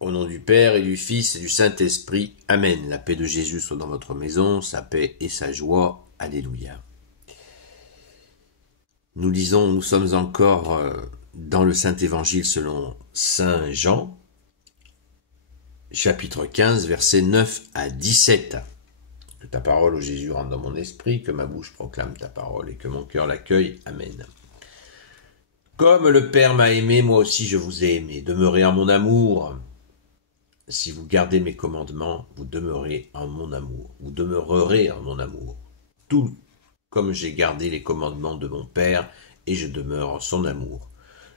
Au nom du Père et du Fils et du Saint-Esprit. Amen. La paix de Jésus soit dans votre maison, sa paix et sa joie. Alléluia. Nous sommes encore dans le Saint-Évangile selon Saint Jean, chapitre 15, versets 9 à 17. Que ta parole, ô Jésus, rentre dans mon esprit, que ma bouche proclame ta parole et que mon cœur l'accueille. Amen. Comme le Père m'a aimé, moi aussi je vous ai aimé. Demeurez en mon amour. Si vous gardez mes commandements, vous demeurez en mon amour. Vous demeurerez en mon amour. Tout comme j'ai gardé les commandements de mon Père, et je demeure en son amour.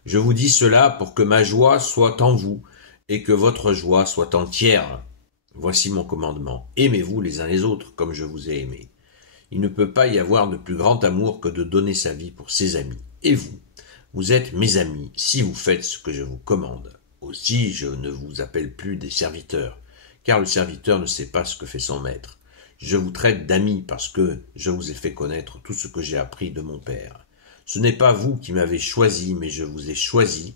Je vous dis cela pour que ma joie soit en vous, et que votre joie soit entière. Voici mon commandement. Aimez-vous les uns les autres, comme je vous ai aimé. Il ne peut pas y avoir de plus grand amour que de donner sa vie pour ses amis. Et vous, vous êtes mes amis, si vous faites ce que je vous commande. Aussi, je ne vous appelle plus des serviteurs, car le serviteur ne sait pas ce que fait son maître. Je vous traite d'amis parce que je vous ai fait connaître tout ce que j'ai appris de mon Père. Ce n'est pas vous qui m'avez choisi, mais je vous ai choisi,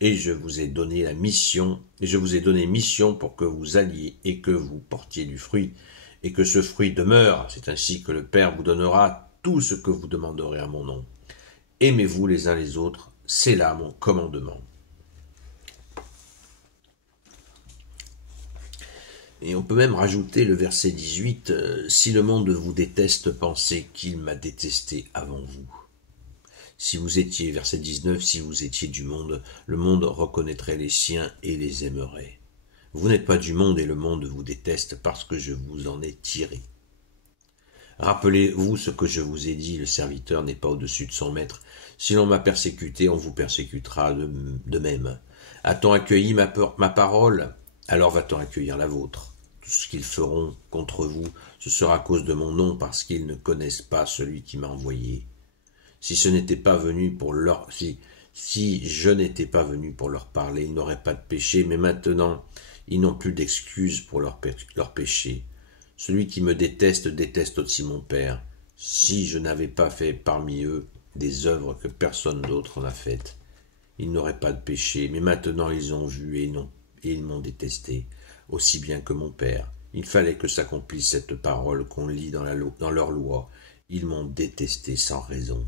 et je vous ai donné mission pour que vous alliez et que vous portiez du fruit, et que ce fruit demeure. C'est ainsi que le Père vous donnera tout ce que vous demanderez à mon nom. Aimez-vous les uns les autres, c'est là mon commandement. Et on peut même rajouter le verset 18, « Si le monde vous déteste, pensez qu'il m'a détesté avant vous. » Si vous étiez, verset 19, « Si vous étiez du monde, le monde reconnaîtrait les siens et les aimerait. Vous n'êtes pas du monde et le monde vous déteste parce que je vous en ai tiré. Rappelez-vous ce que je vous ai dit, le serviteur n'est pas au-dessus de son maître. Si l'on m'a persécuté, on vous persécutera de même. A-t-on accueilli ma parole? Alors va-t-on accueillir la vôtre. Tout ce qu'ils feront contre vous, ce sera à cause de mon nom, parce qu'ils ne connaissent pas celui qui m'a envoyé. Si je n'étais pas venu pour leur parler, ils n'auraient pas de péché, mais maintenant, ils n'ont plus d'excuses pour leur péché. Celui qui me déteste, déteste aussi mon Père. Si je n'avais pas fait parmi eux des œuvres que personne d'autre n'a faites, ils n'auraient pas de péché, mais maintenant ils ont vu et ils m'ont détesté, aussi bien que mon Père. Il fallait que s'accomplisse cette parole qu'on lit dans leur loi. Ils m'ont détesté sans raison.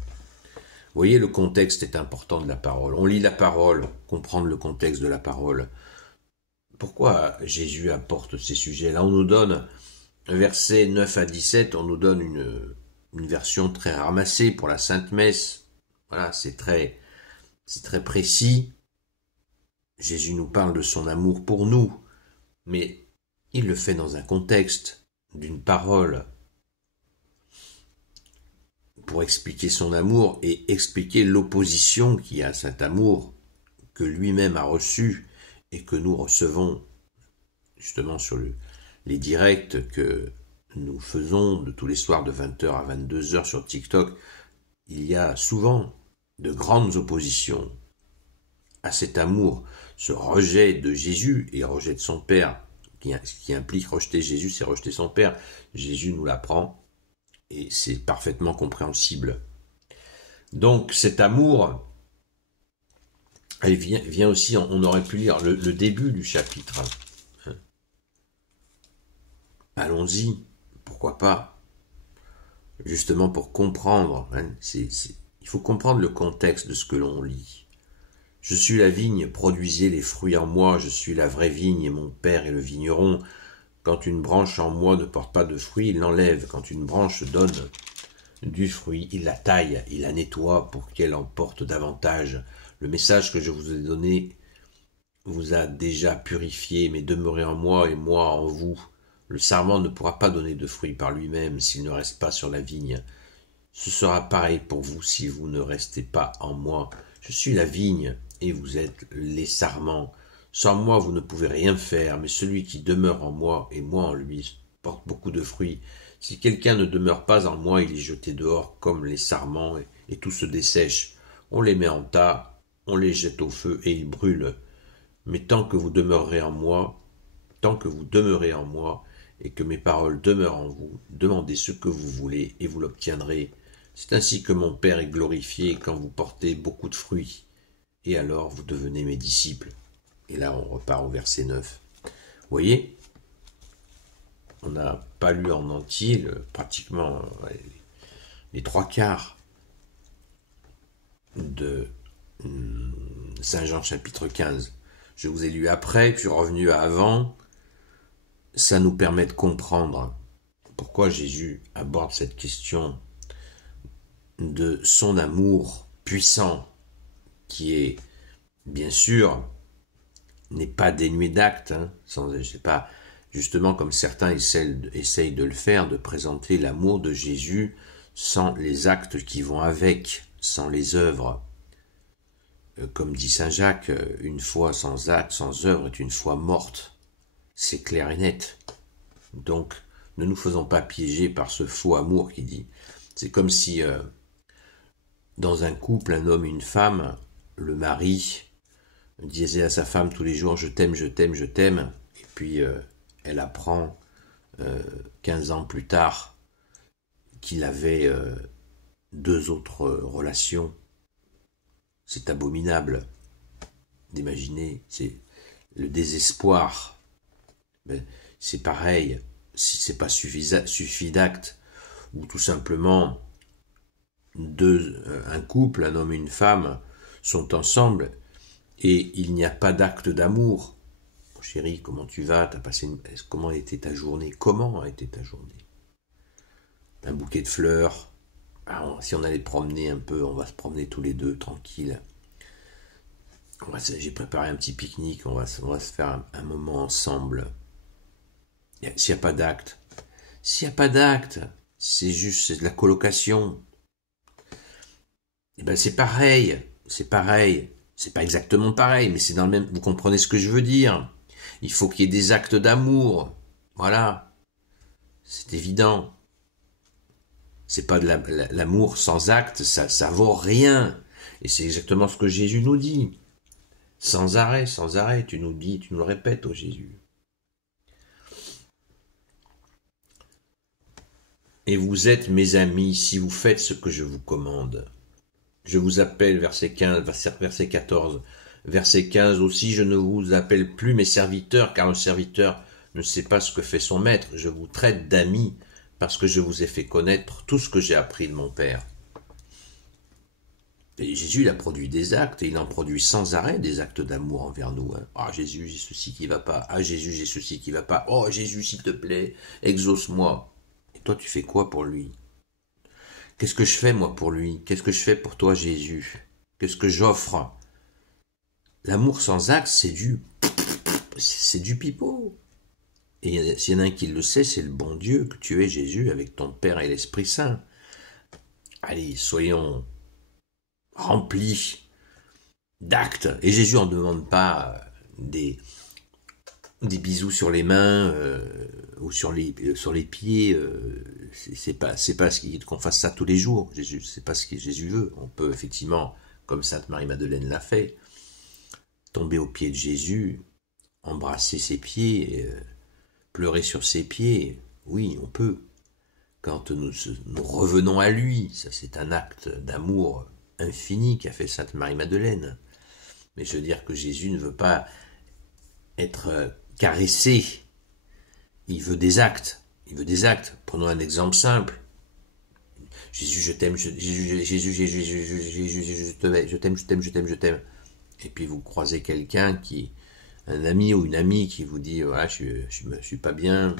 Vous voyez, le contexte est important de la parole. On lit la parole, comprendre le contexte de la parole. Pourquoi Jésus apporte ces sujets-là? On nous donne, versets 9 à 17, on nous donne une version très ramassée pour la Sainte Messe. Voilà, c'est très précis. Jésus nous parle de son amour pour nous, mais il le fait dans un contexte d'une parole pour expliquer son amour et expliquer l'opposition qu'il y a à cet amour que lui-même a reçu et que nous recevons justement sur les directs que nous faisons de tous les soirs de 20h à 22h sur TikTok. Il y a souvent de grandes oppositions à cet amour, ce rejet de Jésus et rejet de son Père, qui implique rejeter Jésus, c'est rejeter son Père. Jésus nous l'apprend et c'est parfaitement compréhensible. Donc cet amour, elle vient aussi, on aurait pu lire le début du chapitre. Allons-y, pourquoi pas, justement pour comprendre, il faut comprendre le contexte de ce que l'on lit. Je suis la vigne, produisez les fruits en moi, je suis la vraie vigne et mon Père est le vigneron. Quand une branche en moi ne porte pas de fruits, il l'enlève. Quand une branche donne du fruit, il la taille, il la nettoie pour qu'elle en porte davantage. Le message que je vous ai donné vous a déjà purifié, mais demeurez en moi et moi en vous. Le sarment ne pourra pas donner de fruits par lui-même s'il ne reste pas sur la vigne. Ce sera pareil pour vous si vous ne restez pas en moi. Je suis la vigne et vous êtes les sarments. Sans moi, vous ne pouvez rien faire, mais celui qui demeure en moi et moi en lui porte beaucoup de fruits. Si quelqu'un ne demeure pas en moi, il est jeté dehors comme les sarments et tout se dessèche. On les met en tas, on les jette au feu et ils brûlent. Mais tant que vous demeurez en moi et que mes paroles demeurent en vous, demandez ce que vous voulez et vous l'obtiendrez. C'est ainsi que mon Père est glorifié quand vous portez beaucoup de fruits. Et alors vous devenez mes disciples. Et là, on repart au verset 9. Vous voyez, on n'a pas lu en entier pratiquement les 3/4 de Saint Jean chapitre 15. Je vous ai lu après, puis revenu à avant. Ça nous permet de comprendre pourquoi Jésus aborde cette question de son amour puissant, qui est, bien sûr, n'est pas dénué d'actes. Je sais pas, justement, comme certains essayent de le faire, de présenter l'amour de Jésus sans les actes qui vont avec, sans les œuvres. Comme dit saint Jacques, une foi sans acte, sans œuvre est une foi morte. C'est clair et net. Donc, ne nous faisons pas piéger par ce faux amour qui dit. C'est comme si, dans un couple, un homme et une femme, le mari disait à sa femme tous les jours « je t'aime, je t'aime, je t'aime ». Et puis, elle apprend 15 ans plus tard qu'il avait 2 autres relations. C'est abominable d'imaginer, c'est le désespoir. Ben, c'est pareil, si c'est pas suffit d'actes, ou tout simplement un couple, un homme et une femme, sont ensemble et il n'y a pas d'acte d'amour. Chérie, comment tu vas? Comment a été ta journée? Comment a été ta journée? Un bouquet de fleurs. Si on allait promener un peu, on va se promener tous les deux, tranquille. J'ai préparé un petit pique-nique, on va se faire un moment ensemble. S'il n'y a pas d'acte, c'est juste de la colocation. Et ben c'est pareil. C'est pas exactement pareil, mais c'est dans le même. Vous comprenez ce que je veux dire? Il faut qu'il y ait des actes d'amour. Voilà. C'est évident. C'est pas de l'amour sans acte, ça vaut rien. Et c'est exactement ce que Jésus nous dit. Sans arrêt, tu nous le répètes, Jésus. Et vous êtes mes amis si vous faites ce que je vous commande. Je vous appelle, verset 15, verset 14, verset 15 aussi, je ne vous appelle plus mes serviteurs, car le serviteur ne sait pas ce que fait son maître. Je vous traite d'amis, parce que je vous ai fait connaître tout ce que j'ai appris de mon Père. Et Jésus, il a produit des actes, et il en produit sans arrêt des actes d'amour envers nous. Ah Jésus, j'ai ceci qui va pas. Ah Jésus, j'ai ceci qui va pas. Oh Jésus, s'il te plaît, exauce-moi. Et toi, tu fais quoi pour lui? Qu'est-ce que je fais, moi, pour lui? Qu'est-ce que je fais pour toi, Jésus? Qu'est-ce que j'offre? L'amour sans acte, c'est du pipeau. Et s'il y en a un qui le sait, c'est le bon Dieu que tu es, Jésus, avec ton Père et l'Esprit Saint. Allez, soyons remplis d'actes. Et Jésus en demande pas des bisous sur les mains ou sur les pieds. C'est pas qu'on fasse ça tous les jours. Jésus, c'est pas ce que Jésus veut. On peut effectivement, comme Sainte Marie-Madeleine l'a fait, tomber aux pieds de Jésus, embrasser ses pieds, pleurer sur ses pieds. Oui, on peut. Quand nous revenons à lui, ça c'est un acte d'amour infini qu'a fait Sainte Marie-Madeleine. Mais je veux dire que Jésus ne veut pas être caressé. Il veut des actes. Prenons un exemple simple. Jésus, je t'aime, je t'aime. Et puis vous croisez quelqu'un un ami ou une amie qui vous dit, voilà, je suis pas bien.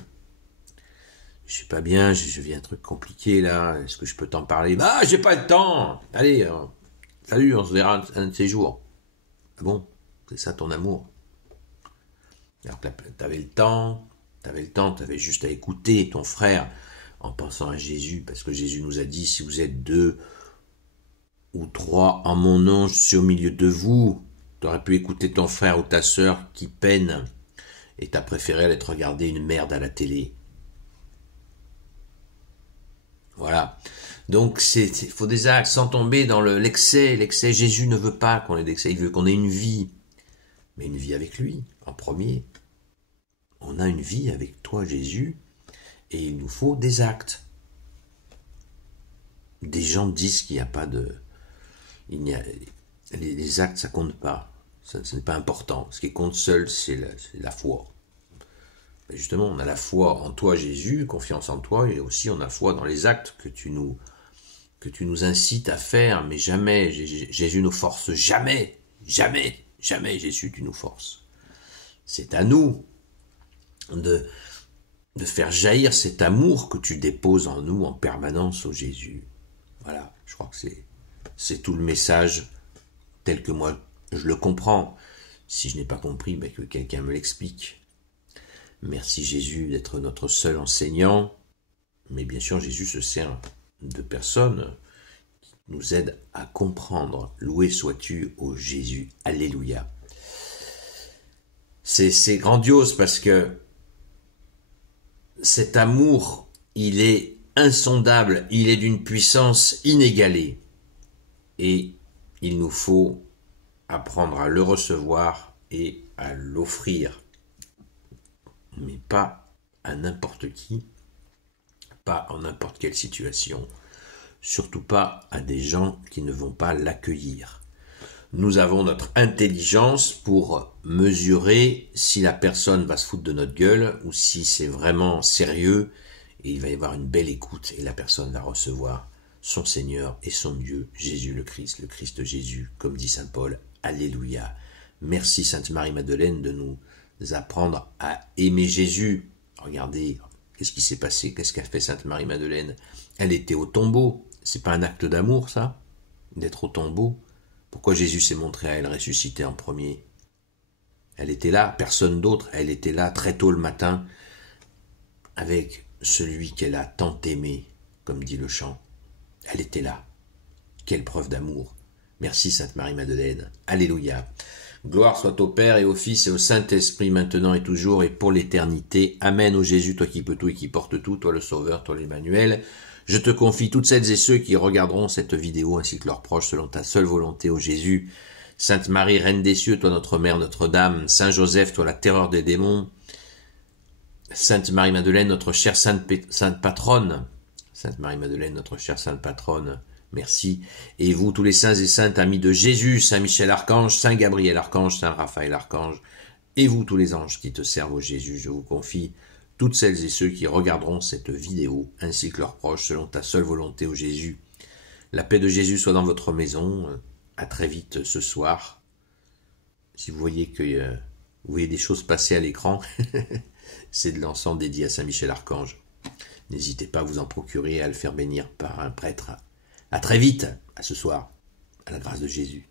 Je vis un truc compliqué là. Est-ce que je peux t'en parler? Bah, j'ai pas le temps. Allez, salut, on se verra un de ces jours. Ah bon, c'est ça ton amour? Alors que t'avais le temps, t'avais juste à écouter ton frère en pensant à Jésus, parce que Jésus nous a dit, si vous êtes 2 ou 3 en mon nom, je suis au milieu de vous. T'aurais pu écouter ton frère ou ta sœur qui peine, et t'as préféré aller te regarder une merde à la télé. Voilà. Donc il faut des actes sans tomber dans l'excès. L'excès, Jésus ne veut pas qu'on ait d'excès, il veut qu'on ait une vie. Mais une vie avec lui, en premier. On a une vie avec toi, Jésus, et il nous faut des actes. Des gens disent qu'il n'y a pas de... Les actes, ça compte pas. ce n'est pas important. Ce qui compte seul, c'est la foi. Et justement, on a la foi en toi, Jésus, confiance en toi, et aussi on a la foi dans les actes que tu nous incites à faire, mais jamais, Jésus nous force, jamais, jamais, jamais, Jésus, tu nous forces. C'est à nous de faire jaillir cet amour que tu déposes en nous en permanence, au Jésus. Voilà, je crois que c'est tout le message tel que moi je le comprends. Si je n'ai pas compris, que quelqu'un me l'explique. Merci Jésus d'être notre seul enseignant, mais bien sûr Jésus se sert de personnes qui nous aident à comprendre. Loué sois-tu, ô Jésus, alléluia. C'est grandiose parce que cet amour, il est insondable, il est d'une puissance inégalée. Et il nous faut apprendre à le recevoir et à l'offrir. Mais pas à n'importe qui, pas en n'importe quelle situation, surtout pas à des gens qui ne vont pas l'accueillir. Nous avons notre intelligence pour mesurer si la personne va se foutre de notre gueule ou si c'est vraiment sérieux et il va y avoir une belle écoute et la personne va recevoir son Seigneur et son Dieu, Jésus le Christ Jésus, comme dit saint Paul, alléluia. Merci Sainte Marie-Madeleine de nous apprendre à aimer Jésus. Regardez, qu'est-ce qui s'est passé, qu'est-ce qu'a fait Sainte Marie-Madeleine? Elle était au tombeau, c'est pas un acte d'amour ça, d'être au tombeau? Pourquoi Jésus s'est montré à elle ressuscité en premier? Elle était là, personne d'autre, elle était là très tôt le matin, avec celui qu'elle a tant aimé, comme dit le chant. Elle était là. Quelle preuve d'amour. Merci Sainte Marie-Madeleine. Alléluia. Gloire soit au Père et au Fils et au Saint-Esprit, maintenant et toujours et pour l'éternité. Amen. Ô Jésus, toi qui peux tout et qui portes tout, toi le Sauveur, toi l'Emmanuel. Je te confie toutes celles et ceux qui regarderont cette vidéo ainsi que leurs proches selon ta seule volonté, ô Jésus. Sainte Marie, Reine des cieux, toi notre Mère, Notre-Dame. Saint Joseph, toi la terreur des démons. Sainte Marie-Madeleine, notre chère sainte patronne. Sainte Marie-Madeleine, notre chère sainte patronne. Merci. Et vous, tous les saints et saintes amis de Jésus, Saint Michel Archange, Saint Gabriel Archange, Saint Raphaël Archange, et vous, tous les anges qui te servent, ô Jésus, je vous confie toutes celles et ceux qui regarderont cette vidéo, ainsi que leurs proches, selon ta seule volonté, ô Jésus. La paix de Jésus soit dans votre maison. À très vite ce soir. Si vous voyez que vous voyez des choses passer à l'écran, c'est de l'encens dédié à Saint Michel Archange. N'hésitez pas à vous en procurer et à le faire bénir par un prêtre. À très vite, à ce soir, à la grâce de Jésus.